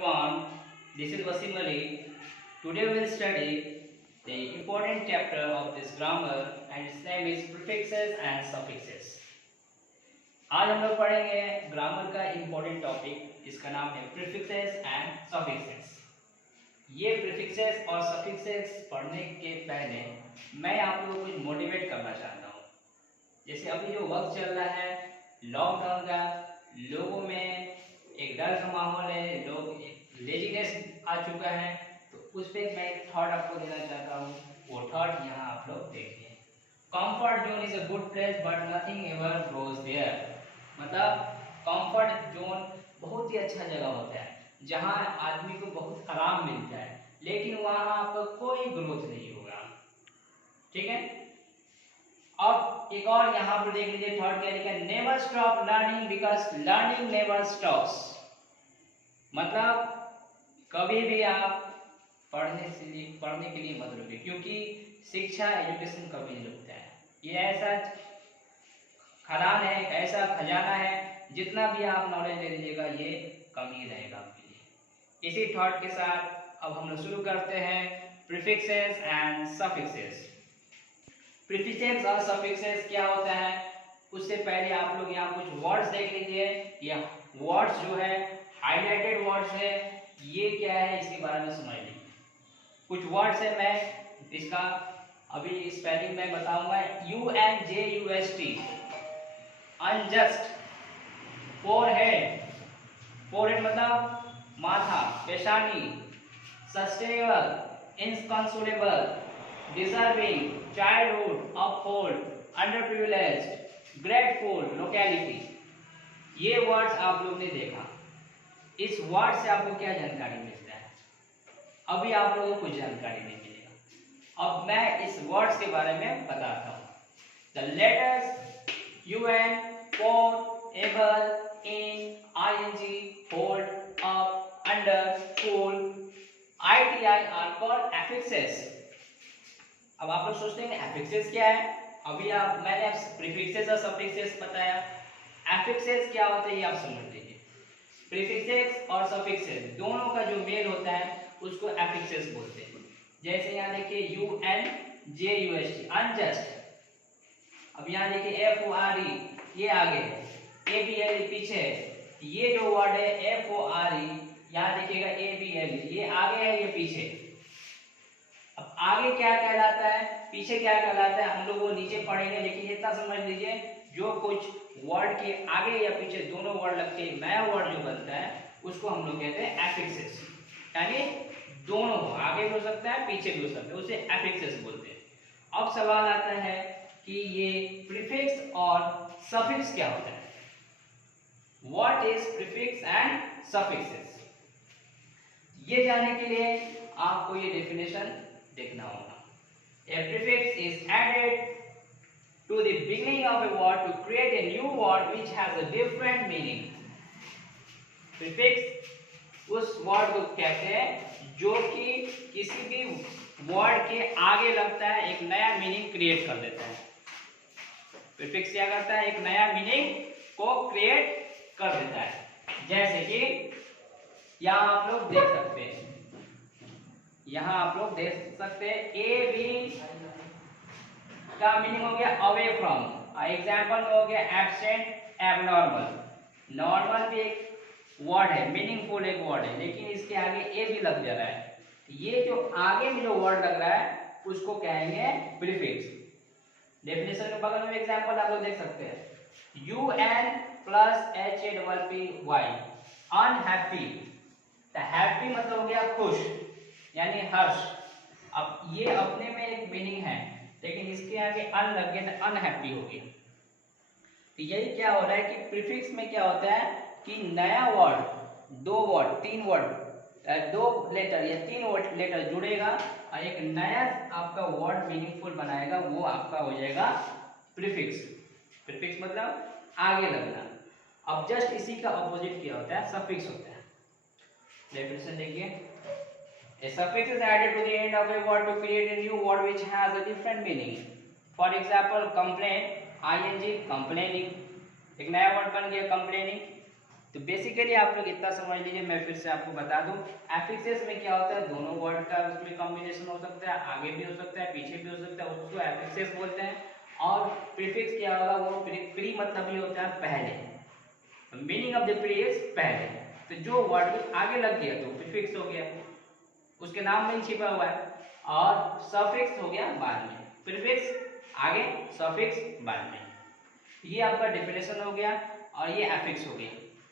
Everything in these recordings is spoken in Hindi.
everyone, this is Wasim Ali. Today we will study the important chapter of this grammar and its name is prefixes and suffixes. आज हम लोग पढ़ेंगे ग्रामर का इम्पोर्टेंट टॉपिक, इसका नाम है प्रीफिक्सेस एंड सफिक्सेस। ये प्रीफिक्सेस और सफिक्सेस पढ़ने के पहले मैं आप लोगों को कुछ मोटिवेट करना चाहता हूँ। जैसे अभी जो वक्त चल रहा है लॉकडाउन का, लोगों में एक डर का माहौल है, लोग लेजीनेस आ चुका है, तो उस पर मैं एक थॉट आपको देना चाहता हूँ। वो थॉट यहाँ आप लोग देखिए। Comfort zone is a good place but nothing ever grows there. मतलब कंफर्ट जोन बहुत ही अच्छा जगह होता है जहाँ आदमी को बहुत आराम मिलता है, लेकिन वहाँ आपका कोई ग्रोथ नहीं होगा। ठीक है, अब एक और यहाँ पर देख लीजिए, थर्ड क्या लिखा है, never stop learning because learning never stops. मतलब कभी भी आप पढ़ने के लिए मत रुकिए, क्योंकि शिक्षा एजुकेशन कभी नहीं रुकता है। ये ऐसा खदान है, ऐसा खजाना है, जितना भी आप नॉलेज ले लीजिएगा ये कम ही रहेगा आपके लिए। इसी थॉट के साथ अब हम लोग शुरू करते हैं प्रीफिक्सेस एंड सफिक्सेस। प्रीफिक्सेस और सफिक्सेस क्या होता है, उससे पहले आप लोग यहाँ कुछ वर्ड्स देख लीजिए। या वर्ड्स जो है हाईलाइटेड वर्ड्स है, ये क्या है इसके बारे में समझ लीजिए। कुछ वर्ड्स है, मैं इसका अभी स्पेलिंग में बताऊंगा। UNJUST, unjust. फोरहेड, फोरहेड मतलब माथा, पेशानी। Sustainable, inconsolable, deserving, childhood, uphold, underprivileged, grateful, locality. ये वर्ड्स आप लोग ने देखा। इस वर्ड से आपको क्या जानकारी मिलता है? अभी आप लोगों को कुछ जानकारी नहीं मिलेगा। अब मैं इस वर्ड्स के बारे में बताता हूँ। The letters UN, for, able, in, ing, hold, up, under, full, ITI are called affixes। अब आप लोग सोचते हैं एफिक्सेस क्या है? अभी मैंने आप प्रीफिक्सेस और सफिक्सेस बताया। एफिक्सेस क्या होता है ये आप समझ लीजिए। प्रीफिक्सेस और सफिक्सेस दोनों का जो मेल होता है उसको एफिक्सेस बोलते हैं। जैसे यहाँ देखिए UNJUST, अनजस्ट। अब यहाँ देखिए FORE, ये आगे है, ABLE पीछे है। ये जो वर्ड है FORE, यहाँ देखिएगा ABLE, ये आगे है, ये पीछे। अब आगे क्या कहलाता है, पीछे क्या कहलाता है, हम लोग वो नीचे पढ़ेंगे, लेकिन इतना समझ लीजिए जो कुछ वर्ड के आगे या पीछे दोनों वर्ड लगते हैं, नया वर्ड जो बनता है उसको हम लोग कहते हैं एफिक्सेस। यानी दोनों आगे भी हो सकता है, पीछे भी हो सकता है, उसे एफिक्सेस बोलते हैं। अब सवाल आता है कि ये प्रीफिक्स और सफिक्स क्या होता है? What is prefix and suffixes? ये जानने के लिए आपको ये डेफिनेशन देखना होगा। A prefix is added to the beginning of a word to create a new word which has a different meaning। Prefix उस वर्ड को कहते हैं जो कि किसी भी वर्ड के आगे लगता है, एक नया मीनिंग क्रिएट कर देता है। प्रीफिक्स क्या करता है? एक नया मीनिंग को क्रिएट कर देता है। जैसे कि यहाँ आप लोग देख सकते हैं, यहाँ आप लोग देख सकते हैं AB का मीनिंग हो गया अवे फ्रॉम। एग्जाम्पल में हो गया एब्सेंट, एबनॉर्मल। नॉर्मल भी एक वर्ड है, मीनिंगफुल एक वर्ड है, लेकिन इसके आगे ए भी लग जा रहा है। ये जो आगे में जो वर्ड लग रहा है उसको कहेंगे प्रीफिक्स। डेफिनेशन के बगल में एग्जांपल आप लोग देख सकते हैं। UN + HAPPY, unhappy. तो हैप्पी मतलब हो गया खुश, यानी हर्ष। अब ये अपने में एक मीनिंग है, लेकिन इसके आगे अन लग गया तो अनहैप्पी हो गया। तो यही क्या हो रहा है कि प्रीफिक्स में क्या होता है कि नया वर्ड, दो वर्ड, तीन वर्ड, दो लेटर या तीन वर्ड लेटर जुड़ेगा और एक नया आपका वर्ड मीनिंगफुल बनाएगा, वो आपका हो जाएगा प्रीफिक्स। प्रीफिक्स मतलब आगे लगना। अब जस्ट इसी का अपोजिट क्या होता है? सफिक्स होता है। डेफिनेशन देखिए, a suffix is added to the end of a word to create a new word which has a different meaning। For example, complain, ing, complaining, एक नया वर्ड बन गया complaining। तो बेसिकली आप लोग इतना समझ लीजिए, मैं फिर से आपको बता दूं, एफिक्सेस में क्या होता है, दोनों वर्ड का उसमें कॉम्बिनेशन हो सकता है, आगे भी हो सकता है पीछे भी हो सकता है, उसको एफिक्सेस बोलते हैं। और प्रीफिक्स क्या होगा, वो प्री मतलब ही होता है पहले, meaning of the pre is पहले। तो जो वर्ड आगे लग गया तो प्रीफिक्स हो गया, उसके नाम में ही छिपा हुआ है। और सफिक्स हो गया बाद में, प्रीफिक्स आगे, सफिक्स बाद में। ये आपका डेफिनेशन हो गया और ये एफिक्स हो गया।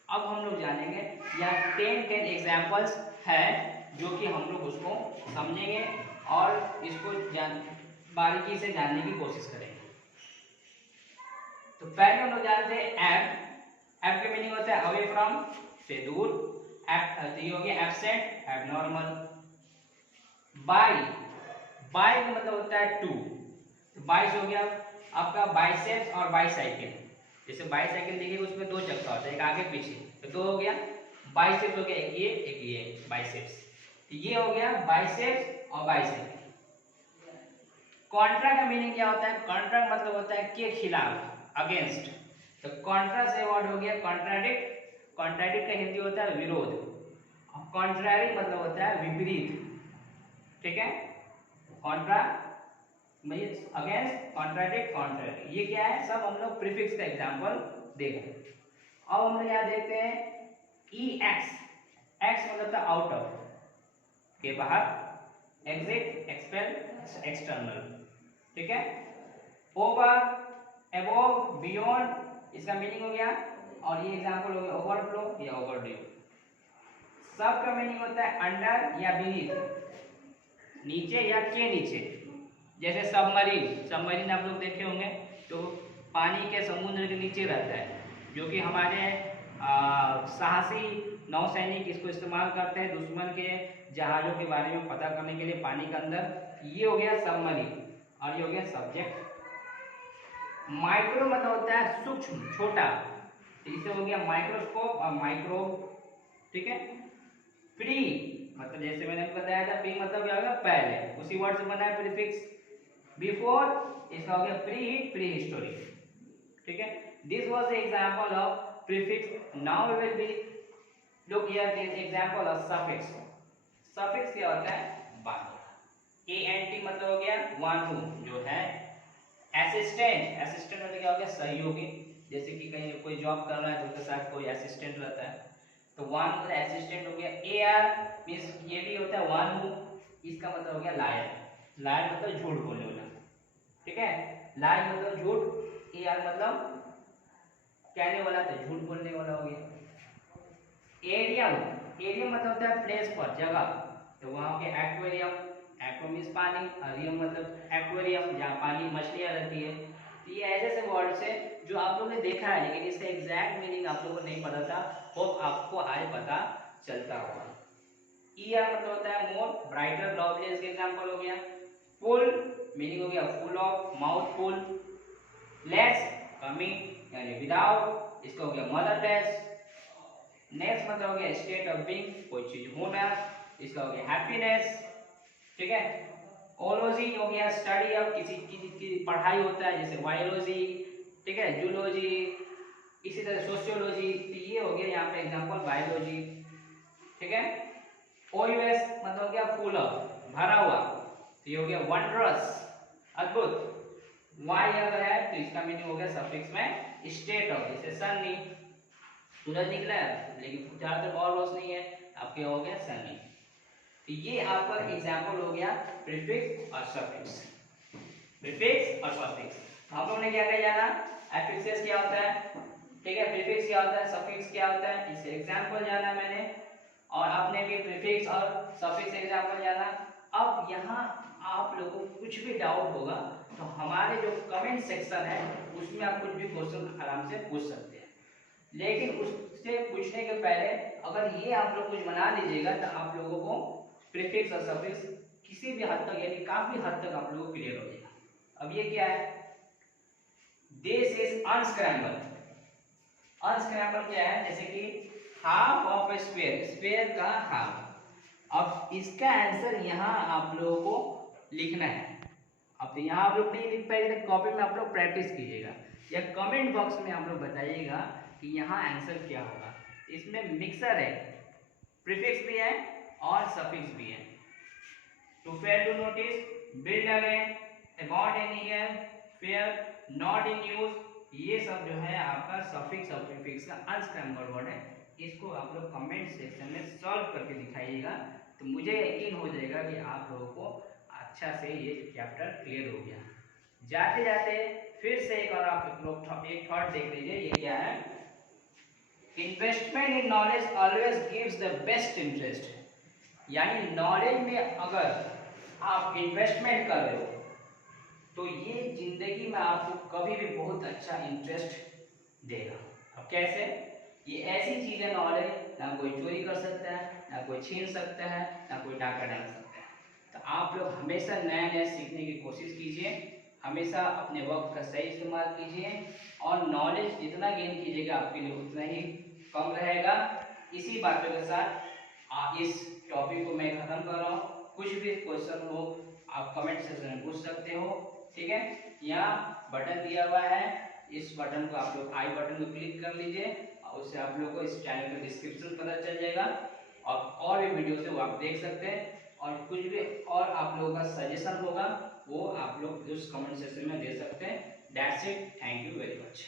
अब हम लोग जानेंगे, यहाँ 10 एग्जाम्पल्स है जो कि हम लोग उसको समझेंगे और इसको बारीकी से जानने की कोशिश करेंगे। तो पहले हम लोग जानते हैं एब। एब के मीनिंग होता है अवे फ्रॉम, से दूर। तो ये हो गया एब्सेंट, एबनॉर्मल। बाई, बाई का मतलब होता है टू। तो बाइस हो गया आपका बाइसेप्स और बाईसाइकिल। जैसे बाईसाइकिल देखिए उसमें दो चक्का होता है, एक आगे पीछे, तो दो हो गया। बाइसेप्स हो गया एक ये बाइसेप्स। तो ये हो गया बाइसेप्स और बाइसाइकिल। कॉन्ट्रा का मीनिंग क्या होता है, कॉन्ट्रा मतलब होता है के खिलाफ, अगेंस्ट। तो कॉन्ट्रा से वर्ड हो गया कॉन्ट्राडिक्ट। कॉन्ट्राडिक्ट का हिंदी होता है विरोध, और कॉन्ट्रारी मतलब होता है विपरीत। ठीक है, कॉन्ट्रा अगेंस्ट, कॉन्ट्राडिक्ट, कॉन्ट्रारी, ये क्या है, सब हम लोग प्रीफिक्स का एग्जांपल देखें। अब हम लोग यहाँ देखते हैं ई एक्स। एक्स मतलब था आउट ऑफ, के बाहर, एग्जिट, एक्सपेल, एक्सटर्नल। ठीक है, ओवर, अबव, बियॉन्ड, इसका मीनिंग हो गया। और ये एग्जांपल हो गया ओवरफ्लो या ओवरड्यू। सब का मीनिंग होता है अंडर या बीनीथ, नीचे या के नीचे। जैसे सबमरीन, सबमरीन आप लोग देखे होंगे, तो पानी के समुद्र के नीचे रहता है, जो कि हमारे साहसी नौसैनिक इसको इस्तेमाल करते हैं दुश्मन के जहाज़ों के बारे में पता करने के लिए पानी के अंदर। ये हो गया सबमरीन, और ये हो गया सब्जेक्ट। माइक्रो मतलब होता है सूक्ष्म, छोटा, इसे हो गया माइक्रोस्कोप और माइक्रोब। ठीक है, प्री मतलब जैसे मैंने बताया था, प्री मतलब क्या होगा, पहले, उसी वर्ड से बना है प्रीफिक्स। बिफोर, इसका हो गया प्री हिट, प्री हिस्टोरी। ठीक है, this was the example of prefix. Now we will be look here this example of suffix. Suffix क्या होता है, बाद। एएनटी मतलब हो गया वन हू, जो है। असिस्टेंट, असिस्टेंट मतलब क्या हो गया, सहयोगी। जैसे कि कहीं कोई जॉब कर रहा है तो उसके साथ कोई असिस्टेंट रहता है, तो वन मतलब असिस्टेंट हो गया। एआर मींस ये भी होता है वन हू, इसका मतलब हो गया लायर। लायर मतलब झूठ बोलने वाला। ठीक है, लायर मतलब झूठ, एआर मतलब कहने वाला, तो झूठ बोलने वाला हो गया। एरियम, एरियम मतलब होता है प्लेस पर, जगह, तो वहां पे एक्वेरियम, एक्वा मींस पानी, अरियम मतलब एक्वेरियम जहाँ पानी मछलियां रहती है। तो ये ऐसे ऐसे वर्ड्स है जो आप लोगों ने देखा है, लेकिन इसका एग्जैक्ट मीनिंग आप लोगों को नहीं पता था, होप आपको आज पता चलता होगा। ईयर मतलब होता है मोर, ब्राइटर, लवली, इसका एग्जांपल हो गया। फुल मीनिंग हो गया full of, mouth full. Less coming यानी विदाउट, इसका हो गया मदरलेस। नेक्स्ट मतलब हो गया स्टेट ऑफ बीइंग, कोई चीज होना, इसका हो गया हैप्पीनेस। ठीक है, ओलॉजी हो गया स्टडी ऑफ, किसी चीज की पढ़ाई होता है, जैसे बायोलॉजी। ठीक है, जूलॉजी, इसी तरह सोशियोलॉजी। तो ये हो गया यहाँ पे एग्जांपल बायोलॉजी। ठीक है, ओयूएस मतलब हो गया फुल ऑफ, भरा हुआ, तो ये हो गया वंडरस, अद्भुत। वाई अगर है तो इसका मीनिंग हो गया सफिक्स में स्टेट ऑफ, जैसे सनी, सूरज निकला है लेकिन ज्यादातर और रोशनी है, आपके हो गया सनी। तो ये आपका एग्जांपल हो गया प्रीफिक्स और सफिक्स। प्रीफिक्स और सफिक्स हम लोग ने क्या क्या जाना, एफिक्सेस क्या होता है, ठीक है, प्रीफिक्स क्या होता है, सफिक्स क्या होता है, इससे एग्जांपल जाना मैंने, और आपने भी प्रीफिक्स और सफिक्स एग्जांपल जाना। अब यहाँ आप लोगों को कुछ भी डाउट होगा तो हमारे जो कमेंट सेक्शन है उसमें आप कुछ भी क्वेश्चन आराम से पूछ सकते हैं, लेकिन उससे पूछने के पहले अगर ये आप लोग कुछ बना लीजिएगा तो आप लोगों को प्रीफिक्स और सफिक्स किसी भी हद तक यानी काफी हद तक आप लोगों को क्लियर हो जाएगा। अब ये क्या है, दिस इज अनस्क्रैम्बल। अनस्क्रैम्बल क्या है, जैसे कि half of A square, square का हाफ। अब इसका आंसर यहाँ आप लोगों को लिखना है। अब तो यहाँ आप लोग नहीं लिख पाएंगे तो कॉपी में आप लोग प्रैक्टिस कीजिएगा या कमेंट बॉक्स में आप लोग बताइएगा कि यहाँ आंसर क्या होगा। इसमें मिक्सर है, प्रीफिक्स भी है और सफिक्स भी है। To fail to notice, build again, about any year, fair, not in use, ये सब जो है आपका सफिक्स और प्रीफिक्स का अनस्क्रैम्बल्ड वर्ड है। इसको आप लोग कमेंट सेक्शन में सॉल्व करके दिखाइएगा, तो मुझे यकीन हो जाएगा कि आप लोगों को अच्छा से ये चैप्टर क्लियर हो गया। जाते जाते फिर से एक और आप लोग एक थॉट देख लीजिए, ये क्या है, investment in knowledge always gives the best interest. यानी नॉलेज में अगर आप इन्वेस्टमेंट कर रहे हो तो ये जिंदगी में आपको कभी भी बहुत अच्छा इंटरेस्ट देगा। अब कैसे? ये ऐसी चीज है नॉलेज, ना कोई चोरी कर सकता है, ना कोई छीन सकता है, ना कोई डाका डाल सकता है। तो आप लोग हमेशा नया नया सीखने की कोशिश कीजिए, हमेशा अपने वक्त का सही इस्तेमाल कीजिए और नॉलेज जितना गेन कीजिएगा आपके लिए उतना ही कम रहेगा। इसी बातों के साथ इस टॉपिक को मैं खत्म कर रहा हूँ। कुछ भी क्वेश्चन हो आप कमेंट सेक्शन में पूछ सकते हो, ठीक है। यहाँ बटन दिया हुआ है, इस बटन को आप लोग आई बटन को क्लिक कर लीजिए और उससे आप लोग को इस चैनल का डिस्क्रिप्शन पता चल जाएगा और भी वीडियो से वो आप देख सकते हैं। और कुछ भी और आप लोगों का सजेशन होगा वो आप लोग उस कमेंट सेक्शन में दे सकते हैं। That's it, thank you very much.